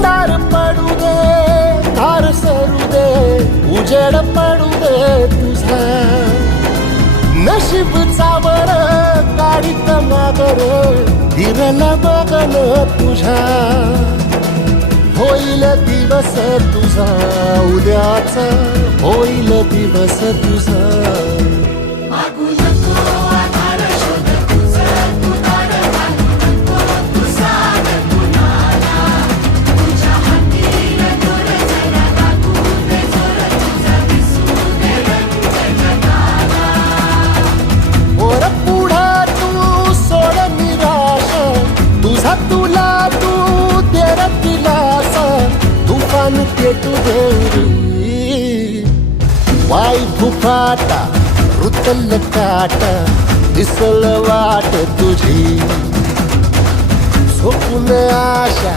अंधार पडू दे, धार सरू दे, उजेड पडू दे तुझा. नशीब चावर काढीत मागर, हिरल बघन तुझ्या. होईल दिवस तुझा उद्याचा, होईल दिवस तुझा. वर पुढं तू सोड निराश, तुझा तुला तू तेरा दिलासा. तुफान पेटू दे, वाई फुफाटा रुतल काटा, दिसल वाट तुझी. झोपून आशा